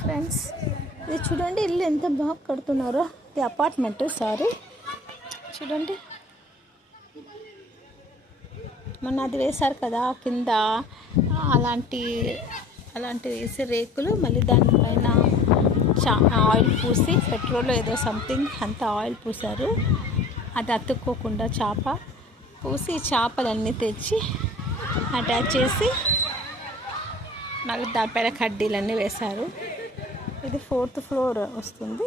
Friends, ఇది చూడండి, ఇల్లు ఎంత బాగా కడుతున్నారో. ఇది అపార్ట్మెంట్, సారీ. చూడండి, మొన్న అది వేశారు కదా కింద, అలాంటి వేసే రేకులు, మళ్ళీ దానిపైన ఆయిల్ పూసి, పెట్రోల్ ఏదో సంథింగ్ అంతా ఆయిల్ పూసారు. అది అతుక్కోకుండా చేప పూసి, చేపలన్నీ తెచ్చి అటాచ్ చేసి మళ్ళీ దానిపైన కడ్డీలన్నీ వేశారు. ఇది 4th ఫ్లోర్ వస్తుంది.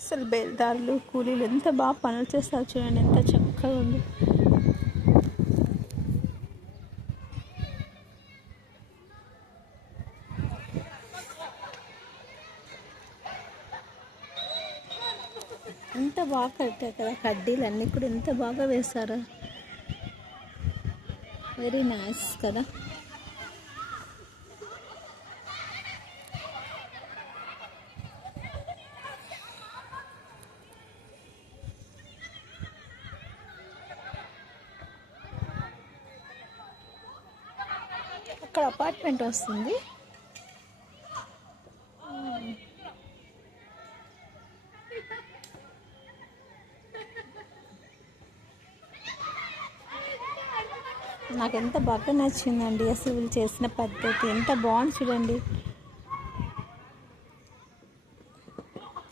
అసలు బేల్దారులు, కూలీలు ఎంత బాగా పనులు చేస్తారు చూడండి, ఎంత చక్కగా ఉంది. ఎంత బాగా కట్టారు కదా, కడ్డీలు అన్నీ కూడా ఎంత బాగా వేశారు. వెరీ నైస్ కదా. అక్కడ అపార్ట్మెంట్ వస్తుంది. నాకు ఎంత బాగా నచ్చిందండి అసలు వీళ్ళు చేసిన పద్ధతి, ఎంత బాగుంది చూడండి.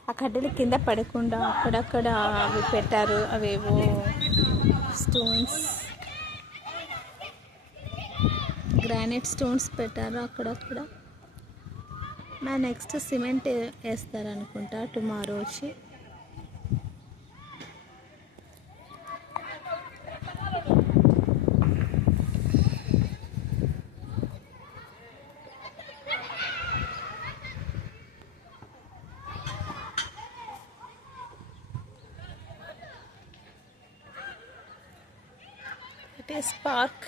ఆ కడ్డీలు కింద పడకుండా అక్కడక్కడ అవి పెట్టారు, అవేవో స్టోన్స్, గ్రానైట్ స్టోన్స్ పెట్టారు అక్కడక్కడ. నెక్స్ట్ సిమెంట్ వేస్తారనుకుంటా టుమారో వచ్చి. It is park.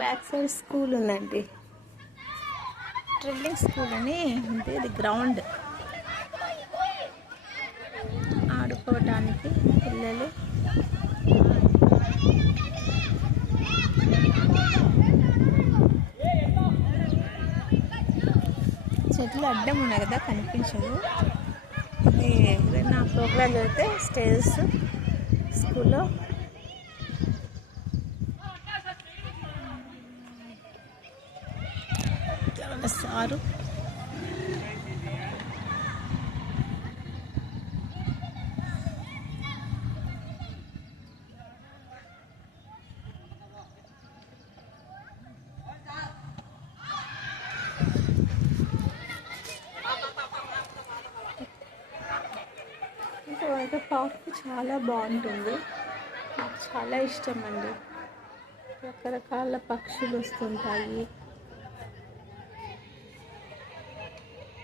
Back side school ఉందండి, డ్రిల్లింగ్ స్కూల్ అని ఉంది. ఇది గ్రౌండ్, ఆడుకోవటానికి పిల్లలు. చెట్లు అడ్డం ఉన్నాయి కదా, కనిపించదు. ఇది ఏదైనా ప్రోగ్రాం జరిగితే స్టేజెస్ స్కూల్లో సారు. ఇంకా పార్క్ చాలా బాగుంటుంది, నాకు చాలా ఇష్టం అండి. రకరకాల పక్షులు వస్తుంటాయి.